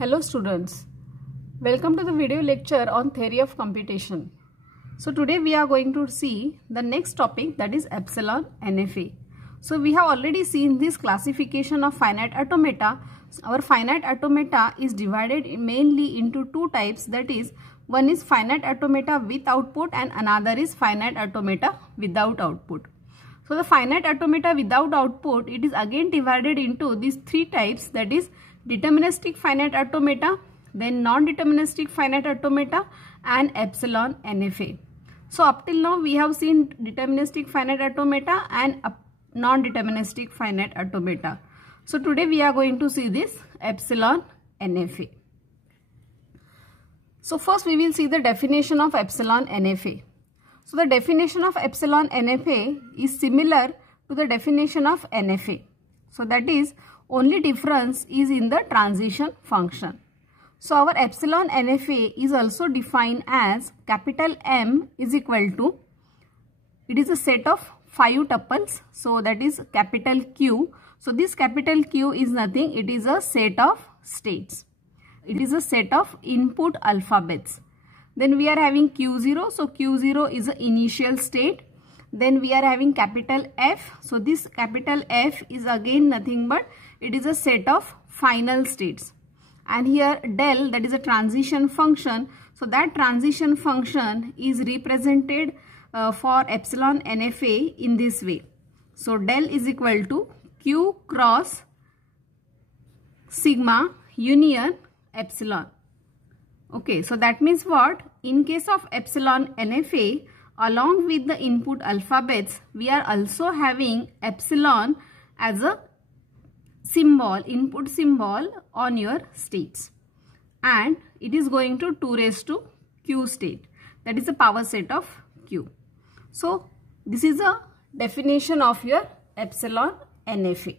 Hello students, welcome to the video lecture on theory of computation. So today we are going to see the next topic, that is epsilon NFA. So we have already seen this classification of finite automata. Our finite automata is divided mainly into two types, that is, one is finite automata with output and another is finite automata without output. So the finite automata without output, it is again divided into these three types, that is deterministic finite automata, then non-deterministic finite automata and epsilon NFA. So up till now we have seen deterministic finite automata and non-deterministic finite automata. So today we are going to see this epsilon NFA. So first we will see the definition of epsilon NFA. So the definition of epsilon NFA is similar to the definition of NFA. So that is, only difference is in the transition function. So our epsilon NFA is also defined as capital M is equal to, it is a set of 5 tuples, so that is capital Q. So this capital Q is nothing, it is a set of states. It is a set of input alphabets. Then we are having Q0, so Q0 is the initial state. Then we are having capital F, so this capital F is again nothing but it is a set of final states. And here del, that is a transition function, so that transition function is represented for epsilon NFA in this way. So del is equal to Q cross sigma union epsilon. Okay, so that means what? In case of epsilon NFA, along with the input alphabets, we are also having epsilon as a symbol, input symbol on your states. And it is going to 2 raised to Q state. That is the power set of Q. So this is a definition of your epsilon NFA.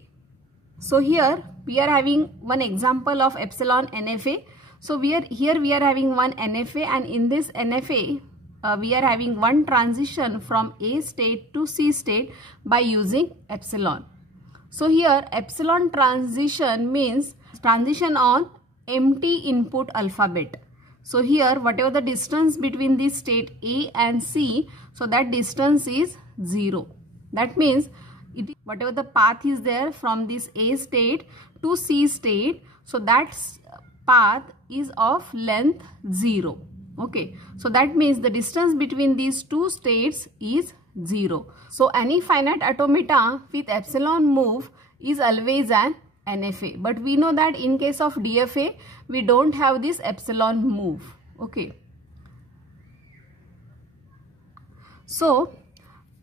So here we are having one example of epsilon NFA. So here we are having one NFA, and in this NFA we are having one transition from A state to C state by using epsilon. So here epsilon transition means transition on empty input alphabet. So here whatever the distance between this state A and C, so that distance is 0. That means whatever the path is there from this A state to C state, so that path is of length 0. Okay, so that means the distance between these two states is 0. So any finite automata with epsilon move is always an NFA. But we know that in case of DFA, we don't have this epsilon move. Okay. So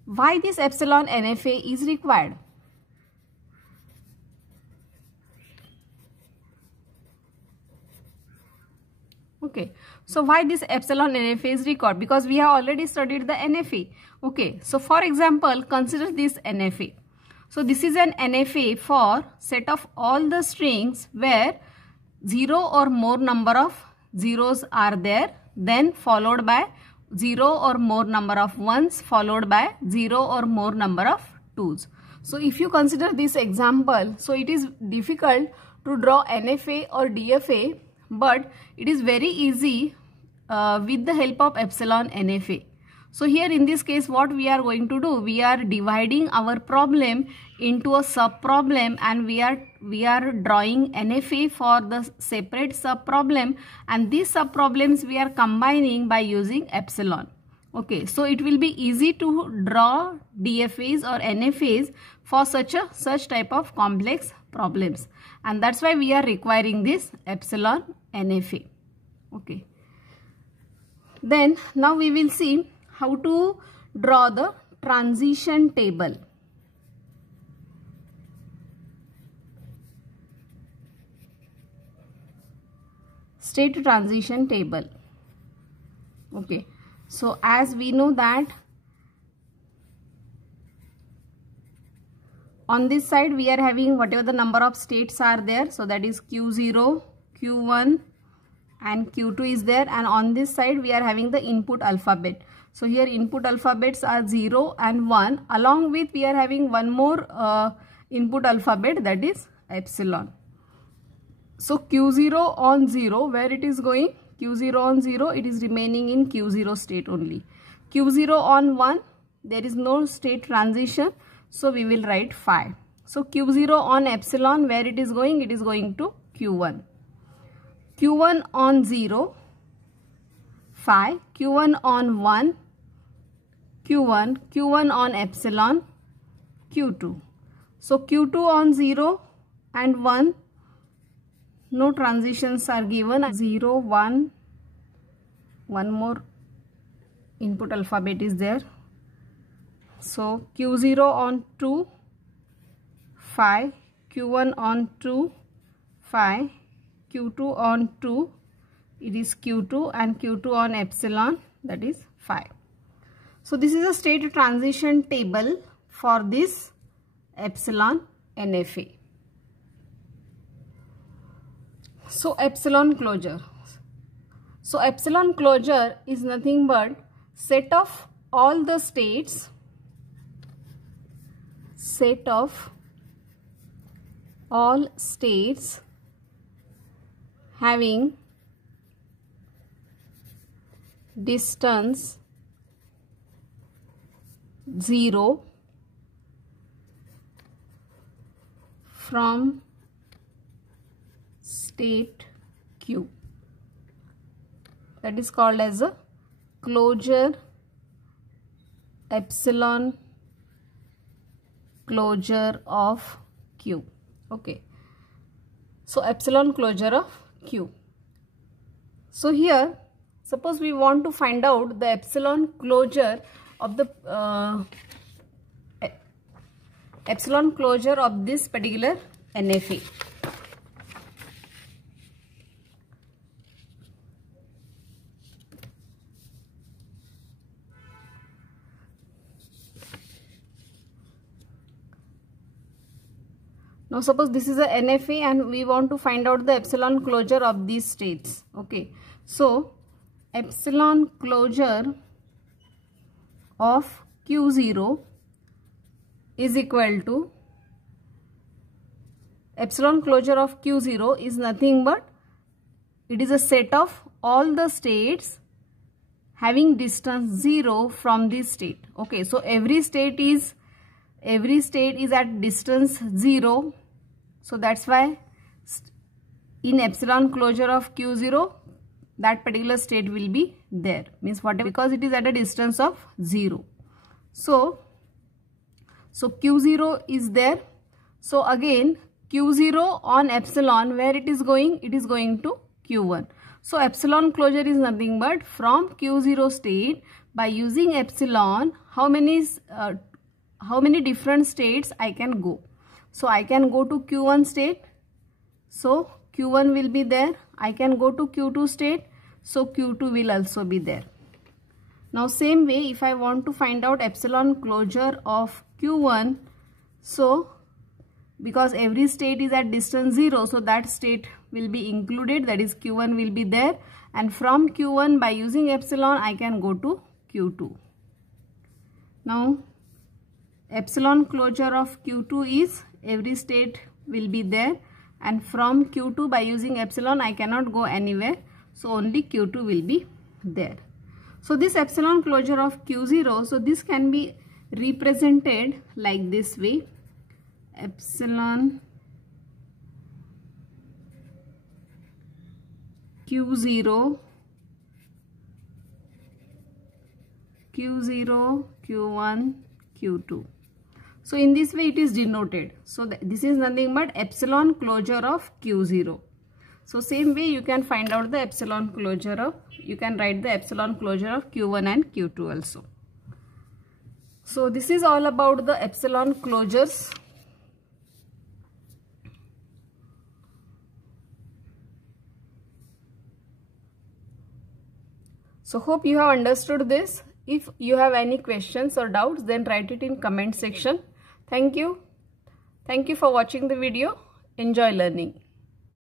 why this epsilon NFA is required? Okay, so why this epsilon NFA is required? Because we have already studied the NFA. Okay, so for example, consider this NFA. So this is an NFA for set of all the strings where 0 or more number of zeros are there, then followed by 0 or more number of ones, followed by 0 or more number of twos. So if you consider this example, so it is difficult to draw NFA or DFA, but it is very easy with the help of epsilon NFA. So here in this case what we are going to do, we are dividing our problem into a sub problem, and we are drawing NFA for the separate sub problem, and these sub problems we are combining by using epsilon. Okay, so it will be easy to draw DFAs or NFAs for such type of complex problems, and that's why we are requiring this epsilon NFA. Okay, then now we will see how to draw the transition table. State transition table. Okay, so as we know that on this side we are having whatever the number of states are there, so that is Q0, Q1 and Q2 is there, and on this side we are having the input alphabet. So here input alphabets are 0 and 1, along with we are having one more input alphabet, that is epsilon. So Q0 on 0, where it is going? Q0 on 0, it is remaining in Q0 state only. Q0 on 1, there is no state transition, so we will write phi. So Q0 on epsilon, where it is going? It is going to Q1. Q1 on 0, phi. Q1 on 1, Q1. Q1 on epsilon, Q2. So Q2 on 0 and 1, no transitions are given. 0, 1, one more input alphabet is there. So Q0 on 2, phi. Q1 on 2, phi. Q2 on 2, it is Q2, and Q2 on epsilon, that is phi. So this is a state transition table for this epsilon NFA. So epsilon closure. So epsilon closure is nothing but set of all the states, set of all states having distance 0 from state Q. That is called as a closure, epsilon closure of Q. Okay. So epsilon closure of Q. So here, suppose we want to find out the epsilon closure of the epsilon closure of this particular NFA. Now suppose this is a NFA and we want to find out the epsilon closure of these states. Okay, so epsilon closure of Q0 is equal to, epsilon closure of Q0 is nothing but, it is a set of all the states having distance 0 from this state. Okay, so every state is at distance 0. So that's why in epsilon closure of Q0, that particular state will be there. Means whatever, because it is at a distance of 0. So Q0 is there. So again Q0 on epsilon, where it is going? It is going to Q1. So epsilon closure is nothing but from Q0 state, by using epsilon, how many different states I can go. So I can go to Q1 state, so Q1 will be there. I can go to Q2 state, so Q2 will also be there. Now same way, if I want to find out epsilon closure of Q1, so because every state is at distance 0, so that state will be included, that is Q1 will be there, and from Q1 by using epsilon I can go to Q2. Now epsilon closure of Q2 is every state will be there, and from Q2 by using epsilon I cannot go anywhere, so only Q2 will be there. So this epsilon closure of Q0, so this can be represented like this way: epsilon Q0, Q0, Q1, Q2. So in this way it is denoted. So this is nothing but epsilon closure of Q0. So same way you can find out the epsilon closure of, you can write the epsilon closure of Q1 and Q2 also. So this is all about the epsilon closures. So hope you have understood this. If you have any questions or doubts, then write it in comment section. Thank you. Thank you for watching the video. Enjoy learning.